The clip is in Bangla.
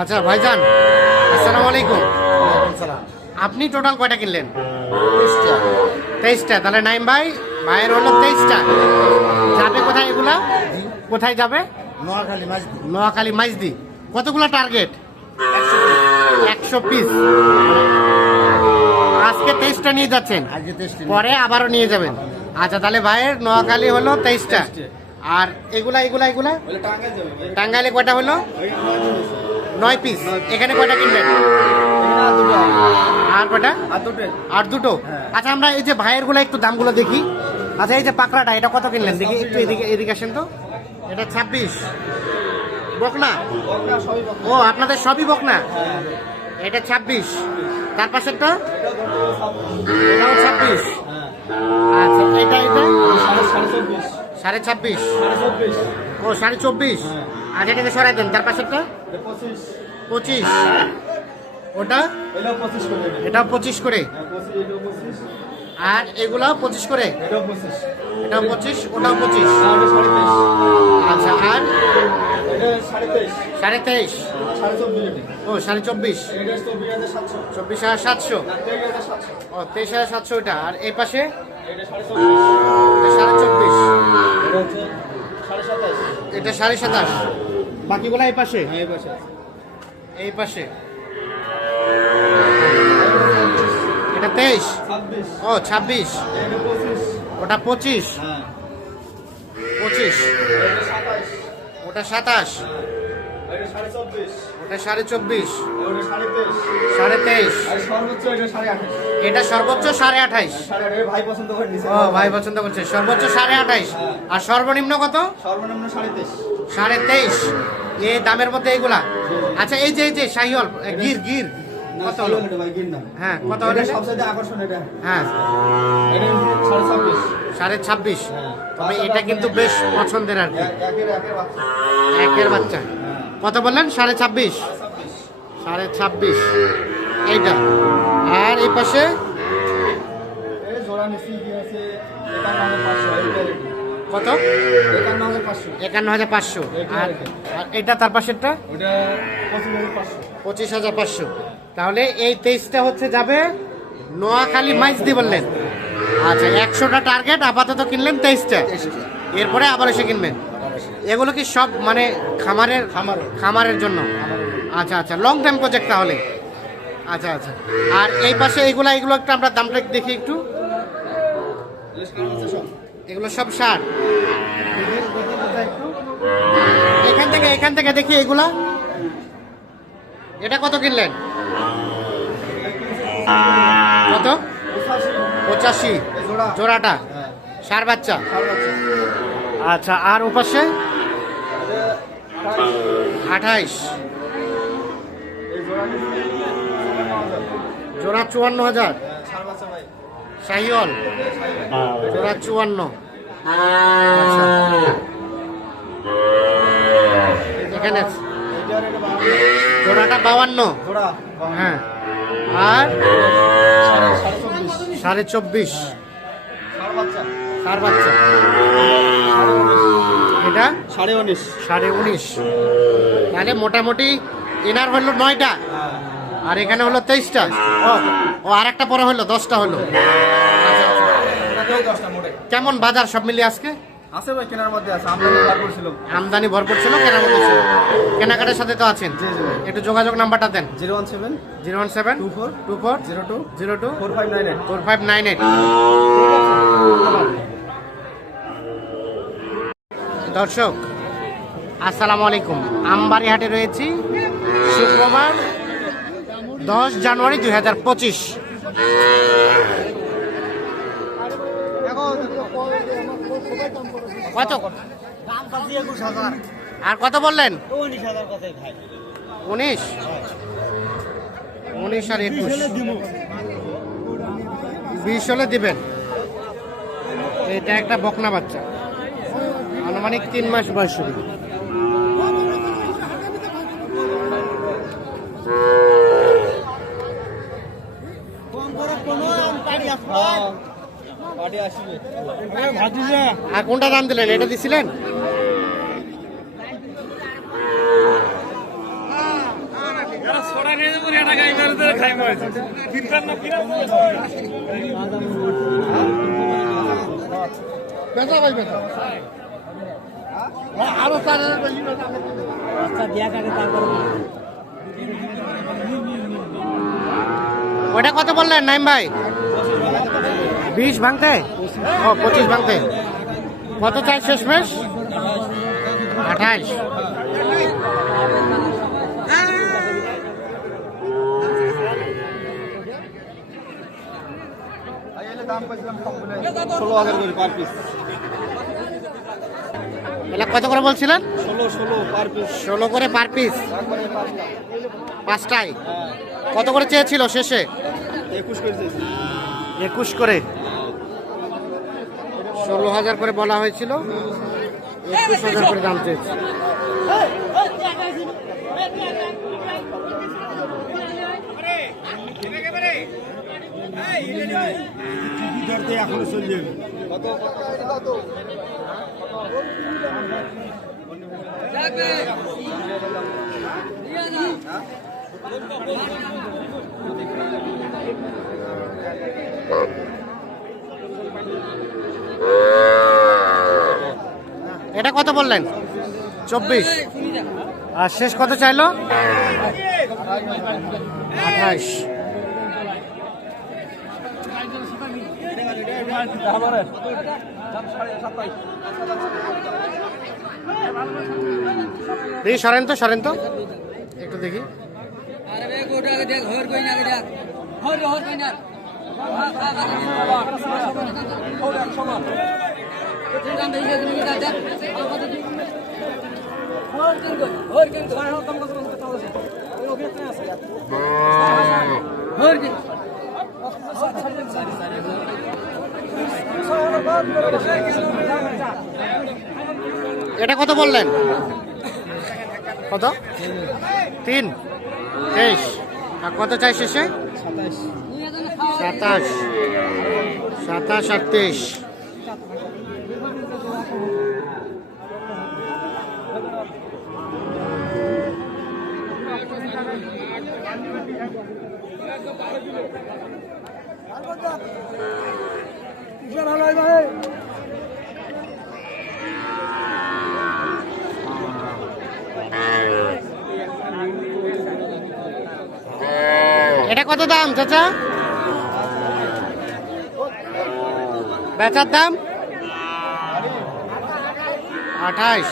আচ্ছা ভাইজান আসসালামু আলাইকুম। আপনি টোটাল কয়টা কিনলেন? তেইশটা। তাহলে নাইম ভাই ভাইয়ের হলো তেইশটা। যাবে কোথায় এগুলা? কোথায় যাবে? নোয়াখালী মাঝদি নোয়াখালী মাইজদি। কতগুলো টার্গেট? একশো পিস। আজকে তেইশটা নিয়ে যাচ্ছেন। পরে আবারও নিয়ে যাবেন। আচ্ছা তাহলে ভাইয়ের নোয়াখালী হলো তেইশটা। আর এগুলা এগুলা এগুলা? টাঙ্গাইলে কয়টা হলো নয় পিস এখানে কয়টা কিনবেন আর কয়টা? আর দুটো। আচ্ছা আমরা এই যে ভাইয়েরগুলো একটু দামগুলো দেখি। আচ্ছা এই যে পাকড়াটা এটা কত কিনলেন? দেখি একটু এদিকে এদিকে আসেন তো। এটা ছাব্বিশ। বকনা? ও আপনাদের সবই বকনা? এটা ছাব্বিশ। তার পাশেরটা? এটাও ছাব্বিশ। আচ্ছা এটা এটা? সাড়ে ছাব্বিশ। ও সাড়ে চব্বিশ। আচ্ছা এটাকে সরাই দেন তার পাশেরটা? পঁচিশ। ওটা? এটাও পঁচিশ করে আর এগুলাও পঁচিশ করে? এটাও পঁচিশ। ওটাও পঁচিশ। আচ্ছা আর? সাড়ে তেইশ। ও সাড়ে চব্বিশ। চব্বিশ হাজার সাতশো? ও তেইশ হাজার সাতশো ওটা আর এই পাশে? সাড়ে চব্বিশ। এটা সাড়ে সাতাশ। বাকিগুলো এই পাশে? এই পাশে এটা তেইশ? ও ছাব্বিশ। ওটা পঁচিশ? পঁচিশ। ওটা সাতাশ। ওটা সাড়ে চব্বিশ। সাড়ে তেইশ। এটা সর্বোচ্চ সাড়ে আঠাইশ। ভাই পছন্দ ও ভাই পছন্দ করছে। সর্বোচ্চ সাড়ে আঠাইশ। আর সর্বনিম্ন কত? সর্বনিম্ন সাড়ে তেইশ। সাড়ে তেইশ। এই দামের মধ্যে এইগুলা? আচ্ছা এই যে এই যে শাহিওল এ, গির গির। কত হলো? হ্যাঁ কত হলো এটা এটা? সবচেয়ে আকর্ষণ এটা। হ্যাঁ। সাড়ে ছাব্বিশ। হ্যাঁ। তবে এটা কিন্তু বেশ পছন্দের আর কি। একের বাচ্চা। হ্যাঁ কত বললেন? সাড়ে ছাব্বিশ। সাড়ে ছাব্বিশ। এইটা। আর এই পাশে? কত? একান্ন হাজার পাঁচশো। আর এটা। তার পাশেরটা? পঁচিশ হাজার পাঁচশো। তাহলে এই তেইশটা হচ্ছে যাবে নোয়াখালী মাইজদি বললেন। আচ্ছা একশোটা টার্গেট আপাতত কিনলেন তেইশটা। এরপরে আবার এসে কিনবেন। এগুলো কি সব মানে খামারের খামার খামারের জন্য? আচ্ছা আচ্ছা। লং টাইম প্রজেক্ট তাহলে। আচ্ছা আচ্ছা। আর এই পাশে এগুলো এগুলো একটা আমরা দামটা দেখি একটু। এগুলো সব সার। এখান থেকে এখান থেকে দেখি এগুলা। এটা কত কিনলেন? কত? পঁচাশি। জোড়াটা। সার বাচ্চা। বাচ্চা। আচ্ছা আর ওপাশে? আঠাইশ। জোড়া চুয়ান্ন হাজার। শাহিওল জোড়া চুয়ান্ন। এখানে। জোড়াটা বাউান্ন। হ্যাঁ। আর সাড়ে চব্বিশ। সার বাচ্চা। এটা? সাড়ে উনিশ। সাড়ে উনিশ। তাহলে মোটামুটি এনার হলো নয়টা। আর এখানে হলো তেইশটা। ও আর একটা পরে হলো দশটা হলো। কেমন বাজার সব মিলিয়ে আজকে? আছে ভাই কেনার মধ্যে আছে। আমরা বার করছিল আমদানি ভরপুর ছিল কেনার মধ্যে ছিল। কেনাকাটার সাথে তো আছেন। একটু যোগাযোগ নাম্বারটা দেন। Zero one seven zero one seven two four two four zero two zero two four five nine eight. Four five nine eight. দর্শক, আসসালামু আলাইকুম। আমবাড়ি হাটে রয়েছি, শুক্রবার, দশ জানুয়ারি দুই হাজার পঁচিশ। কত? আর কত বললেন? উনিশ। উনিশ আর একুশ। বিশ হলে দিবেন। এটা একটা বকনা বাচ্চা। আনুমানিক তিন মাস বয়স কোনটা দাম দিলেন? এটা দিছিলেন? বেচা ভাই বেচা। ওটা কত বললেন, নাইম ভাই? বিশ ভাঙতে? ও, পঁচিশ ভাঙতে। কত চাই শেষমেশ? আঠাইশ। ষোলো হাজার করে পার পিস এটা কত করে বলছিলেন? ষোলো ষোলো পার পিস ষোলো করে পার পিস পাঁচটায়? কত করে চেয়েছিল শেষে? একুশ করে একুশ করে? ষোলো হাজার করে বলা হয়েছিল। একুশ হাজার করে দাম চেয়েছে। এখনও চলছে। কত কত? এটা কত বললেন? চব্বিশ। আর শেষ কত চাইলো? আঠাইশ। দেখি সরেন তো সরেন তো একটু দেখি বললেন? কত? তিন। তেইশ। আর কত চাই শেষে? সাতাশ। সাতাশ আর তেইশ। এটা কত দাম চাচা? বেচার দাম? আঠাইশ।